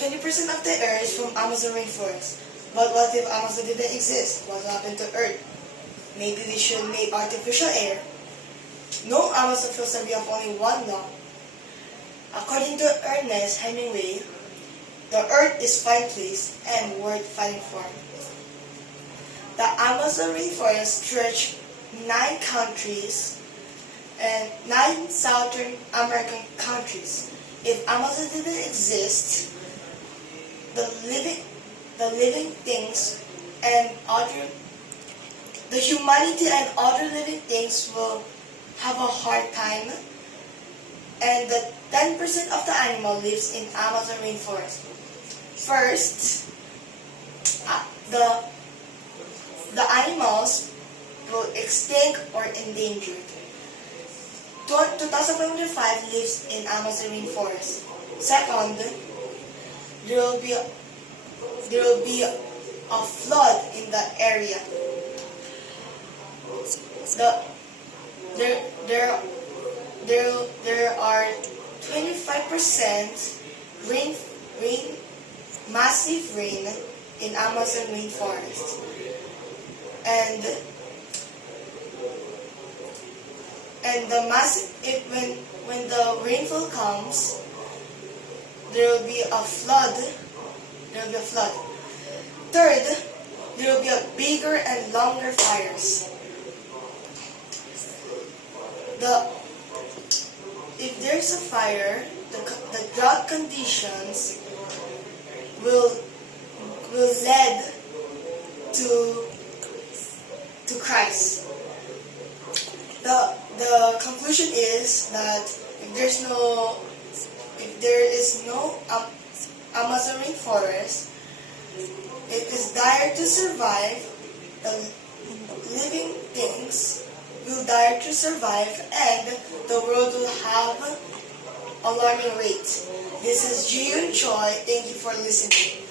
20% of the air is from Amazon rainforest. But what if Amazon didn't exist? What happened to Earth? Maybe we should make artificial air. No, Amazon philosophy of only one law. According to Ernest Hemingway, the Earth is fine place and worth fighting for. The Amazon rainforest stretches 9 countries and 9 Southern American countries. If Amazon didn't exist, the living things and the humanity and other living things will have a hard time, and the 10% of the animal lives in Amazon rainforest. First, the animals will extinct or endangered. 2005 lives in Amazon rainforest. Second, there will be a flood in the area. There are 25% massive rain in Amazon rainforest, and when the rainfall comes, there will be a flood. Third, there will be a bigger and longer fires. If there's a fire, the drought conditions will lead to crisis. The conclusion is that if there is no Amazon rainforest, it is dire to survive. The living things will die to survive, and the world will have alarming rate. This is Yoon Choi. Thank you for listening.